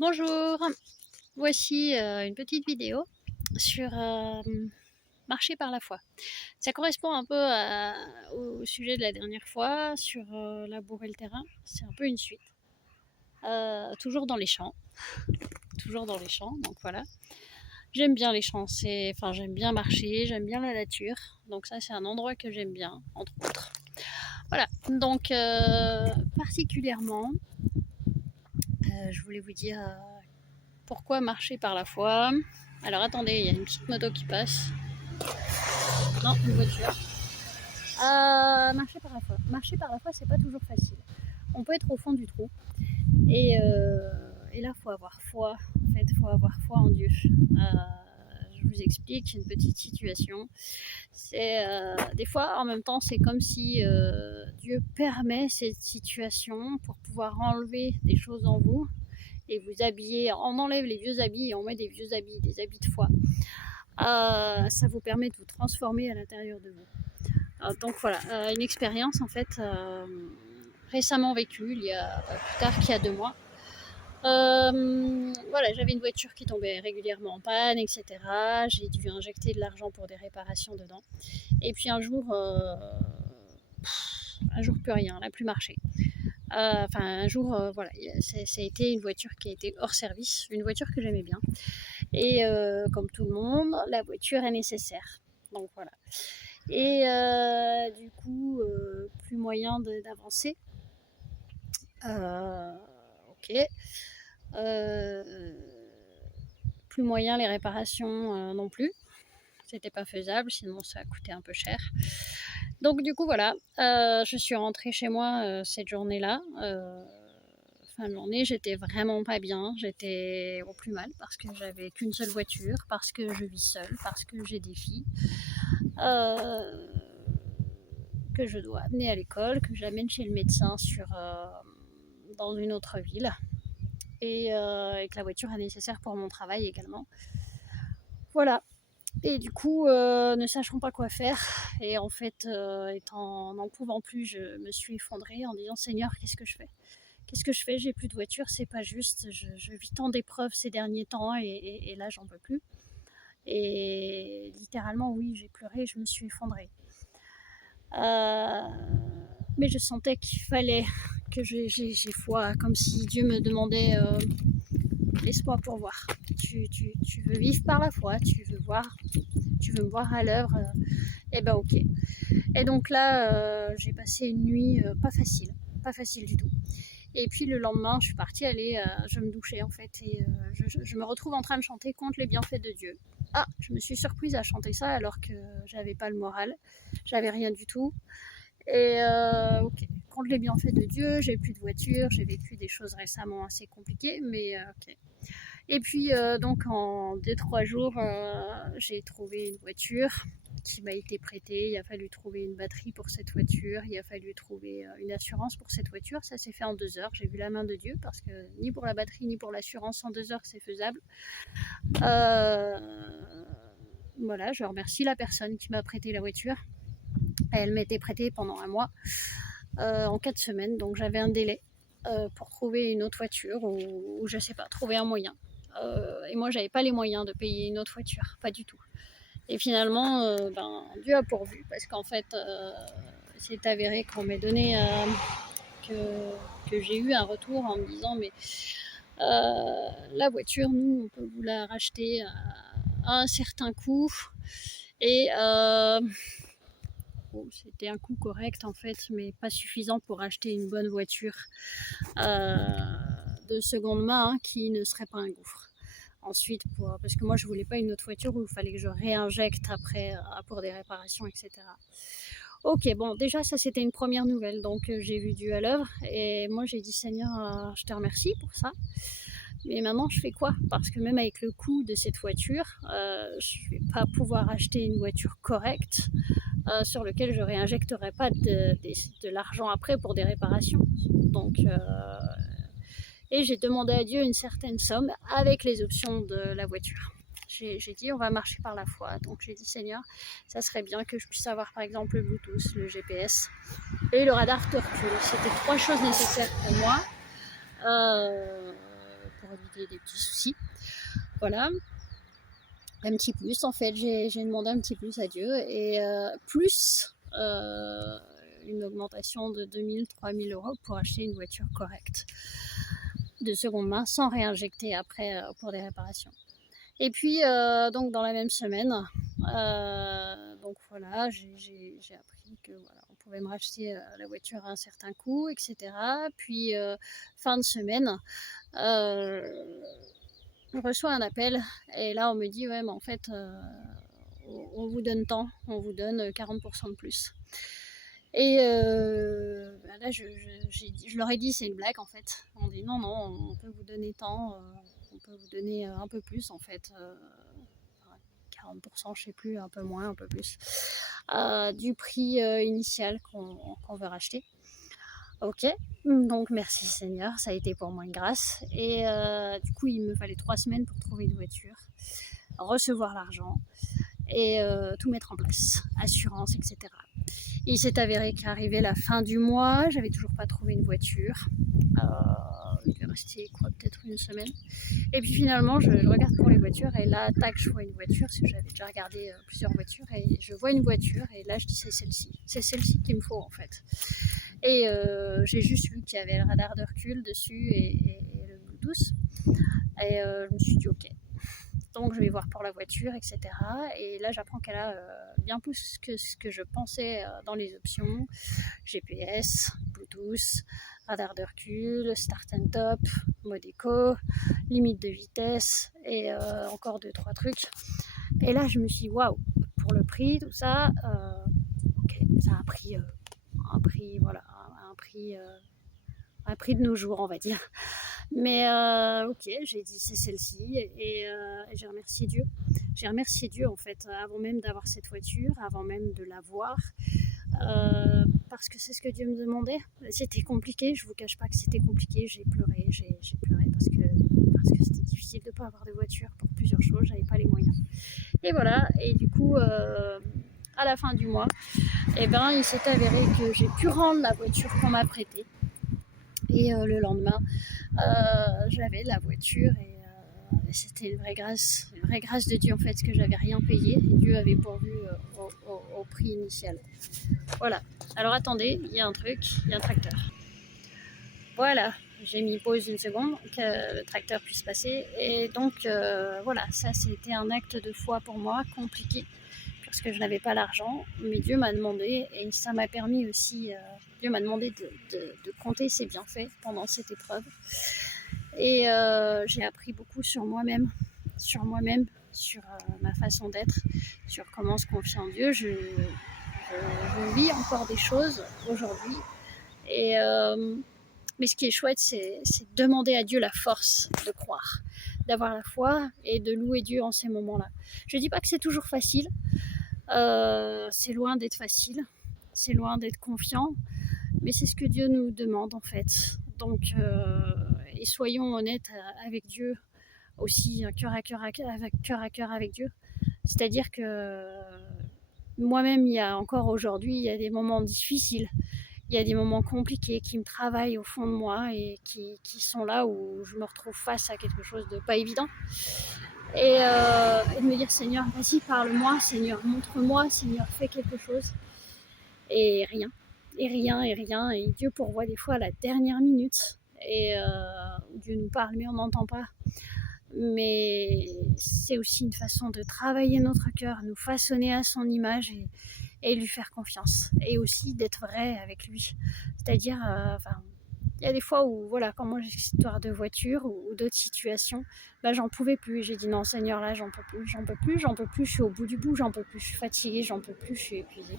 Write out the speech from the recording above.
Bonjour, voici une petite vidéo sur marcher par la foi. Ça correspond un peu au sujet de la dernière fois sur labourer le terrain. C'est un peu une suite. Toujours dans les champs, toujours dans les champs. Donc voilà. J'aime bien les champs. Enfin, j'aime bien marcher, j'aime bien la nature. Donc ça, c'est un endroit que j'aime bien, entre autres. Voilà. Donc particulièrement, je voulais vous dire pourquoi marcher par la foi. Alors attendez, il y a une petite moto qui passe. Non, une voiture. Marcher par la foi, c'est pas toujours facile. On peut être au fond du trou. Et là, il faut avoir foi. En fait, il faut avoir foi en Dieu. Je vous explique une petite situation. C'est des fois, en même temps, c'est comme si Dieu permet cette situation pour pouvoir enlever des choses en vous et vous habiller. On enlève les vieux habits et on met des vieux habits, des habits de foi. Ça vous permet de vous transformer à l'intérieur de vous. Donc voilà, une expérience en fait récemment vécue, il y a plus tard qu'il y a 2 mois. Voilà, j'avais une voiture qui tombait régulièrement en panne, etc. J'ai dû injecter de l'argent pour des réparations dedans. Et puis un jour plus rien, elle n'a plus marché. Enfin, un jour, voilà, ça a été une voiture qui a été hors service, une voiture que j'aimais bien. Et comme tout le monde, la voiture est nécessaire. Donc voilà. Et du coup, plus moyen d'avancer. Ok. Plus moyen les réparations non plus. C'était pas faisable, sinon ça a coûté un peu cher. Donc du coup voilà, je suis rentrée chez moi cette journée-là. Fin de journée, j'étais vraiment pas bien, j'étais au plus mal parce que j'avais qu'une seule voiture, parce que je vis seule, parce que j'ai des filles que je dois amener à l'école, que j'amène chez le médecin dans une autre ville et que la voiture est nécessaire pour mon travail également. Voilà. Et du coup, ne sachant pas quoi faire, et en fait, n'en pouvant plus, je me suis effondrée en disant Seigneur, qu'est-ce que je fais? Qu'est-ce que je fais? J'ai plus de voiture, c'est pas juste. Je vis tant d'épreuves ces derniers temps et là, j'en peux plus. Et littéralement, oui, j'ai pleuré, je me suis effondrée. Mais je sentais qu'il fallait que j'ai foi, comme si Dieu me demandait laisse-moi pour voir. Tu veux vivre par la foi, tu veux me voir à l'œuvre, et ben ok. Et donc là, j'ai passé une nuit pas facile du tout. Et puis le lendemain, je suis partie je me douchais en fait, et je me retrouve en train de chanter contre les bienfaits de Dieu. Ah, je me suis surprise à chanter ça alors que j'avais pas le moral, j'avais rien du tout. Et ok, contre les bienfaits de Dieu, j'ai plus de voiture, j'ai vécu des choses récemment assez compliquées, mais ok. Et puis donc en 2-3 jours, j'ai trouvé une voiture qui m'a été prêtée. Il a fallu trouver une batterie pour cette voiture, il a fallu trouver une assurance pour cette voiture. Ça s'est fait en 2 heures. J'ai vu la main de Dieu parce que ni pour la batterie ni pour l'assurance en 2 heures c'est faisable. Voilà, je remercie la personne qui m'a prêté la voiture. Elle m'était prêtée pendant un mois, en 4 semaines, donc j'avais un délai pour trouver une autre voiture ou je sais pas, trouver un moyen. Et moi, j'avais pas les moyens de payer une autre voiture, pas du tout. Et finalement, Dieu a pourvu, parce qu'en fait, c'est avéré qu'on m'ait donné que j'ai eu un retour en me disant mais la voiture, nous, on peut vous la racheter à un certain coût. Et c'était un coût correct en fait, mais pas suffisant pour acheter une bonne voiture de seconde main qui ne serait pas un gouffre. Ensuite, parce que moi je voulais pas une autre voiture où il fallait que je réinjecte après pour des réparations, etc. Ok, bon, déjà ça c'était une première nouvelle, donc j'ai vu Dieu à l'œuvre et moi j'ai dit Seigneur, je te remercie pour ça. Mais maintenant, je fais quoi? Parce que même avec le coût de cette voiture, je ne vais pas pouvoir acheter une voiture correcte sur laquelle je ne réinjecterai pas de l'argent après pour des réparations. Donc, et j'ai demandé à Dieu une certaine somme avec les options de la voiture. J'ai dit on va marcher par la foi. Donc j'ai dit Seigneur, ça serait bien que je puisse avoir par exemple le Bluetooth, le GPS et le radar de recul. C'était 3 choses nécessaires pour moi. pour éviter des petits soucis. Voilà. Un petit plus, en fait, j'ai demandé un petit plus à Dieu, et plus une augmentation de 2 000-3 000 euros pour acheter une voiture correcte de seconde main sans réinjecter après pour des réparations. Et puis donc dans la même semaine, donc voilà, j'ai appris que voilà, on pouvait me racheter la voiture à un certain coût, etc. Puis fin de semaine, je reçois un appel, et là on me dit ouais, mais en fait on vous donne tant, on vous donne 40% de plus. Et là je leur ai dit c'est une blague en fait. On dit non, on peut vous donner tant, on peut vous donner un peu plus en fait, 40%, je sais plus, un peu moins, un peu plus, du prix initial qu'on veut racheter. Ok, donc merci Seigneur, ça a été pour moi une grâce. Et du coup il me fallait 3 semaines pour trouver une voiture, recevoir l'argent et tout mettre en place, assurance, etc. Et il s'est avéré qu'arrivé la fin du mois, j'avais toujours pas trouvé une voiture. Il devait rester quoi, peut-être une semaine. Et puis finalement, je regarde pour les voitures, et là, tac, je vois une voiture, parce que j'avais déjà regardé plusieurs voitures, et je vois une voiture, et là, je dis c'est celle-ci. C'est celle-ci qu'il me faut, en fait. Et j'ai juste vu qu'il y avait le radar de recul dessus et le Bluetooth. Et je me suis dit ok. Donc je vais voir pour la voiture, etc. Et là, j'apprends qu'elle a bien plus que ce que je pensais dans les options. GPS, Bluetooth, radar de recul, start and top, mode éco, limite de vitesse, et encore 2-3 trucs. Et là, je me suis dit, waouh, pour le prix, tout ça, ok, ça a un prix, voilà, un prix de nos jours, on va dire. Mais ok, j'ai dit c'est celle-ci, et j'ai remercié Dieu. J'ai remercié Dieu en fait, avant même d'avoir cette voiture, avant même de l'avoir, parce que c'est ce que Dieu me demandait. C'était compliqué, je vous cache pas que c'était compliqué. J'ai pleuré parce que c'était difficile de ne pas avoir de voiture pour plusieurs choses, j'avais pas les moyens. Et voilà, et du coup, à la fin du mois, eh ben, il s'est avéré que j'ai pu rendre la voiture qu'on m'a prêtée. Et le lendemain, j'avais la voiture, et c'était une vraie grâce de Dieu en fait, que j'avais rien payé, et Dieu avait pourvu au prix initial. Voilà. Alors attendez, il y a un tracteur. Voilà, j'ai mis pause une seconde, que le tracteur puisse passer. Et donc voilà, ça c'était un acte de foi pour moi, compliqué, parce que je n'avais pas l'argent, mais Dieu m'a demandé, et ça m'a permis aussi, Dieu m'a demandé de compter ses bienfaits pendant cette épreuve. Et j'ai appris beaucoup sur moi-même, sur ma façon d'être, sur comment se confier en Dieu. Je vis encore des choses aujourd'hui, et mais ce qui est chouette, c'est de demander à Dieu la force de croire, d'avoir la foi et de louer Dieu en ces moments-là. Je ne dis pas que c'est toujours facile, c'est loin d'être facile, c'est loin d'être confiant, mais c'est ce que Dieu nous demande en fait. Donc, et soyons honnêtes avec Dieu aussi, cœur à cœur avec Dieu. C'est-à-dire que moi-même, il y a encore aujourd'hui, il y a des moments difficiles, il y a des moments compliqués qui me travaillent au fond de moi, et qui sont là où je me retrouve face à quelque chose de pas évident. Et de me dire Seigneur, vas-y, parle-moi, Seigneur, montre-moi, Seigneur, fais quelque chose. Et rien. Et Dieu pourvoit des fois à la dernière minute. Et Dieu nous parle, mais on n'entend pas. Mais c'est aussi une façon de travailler notre cœur, nous façonner à son image, et lui faire confiance. Et aussi d'être vrai avec lui. C'est-à-dire, il y a des fois où, voilà, quand moi j'ai cette histoire de voiture ou d'autres situations, j'en pouvais plus. J'ai dit non Seigneur, là j'en peux plus, je suis au bout du bout, j'en peux plus, je suis fatiguée, j'en peux plus, je suis épuisée.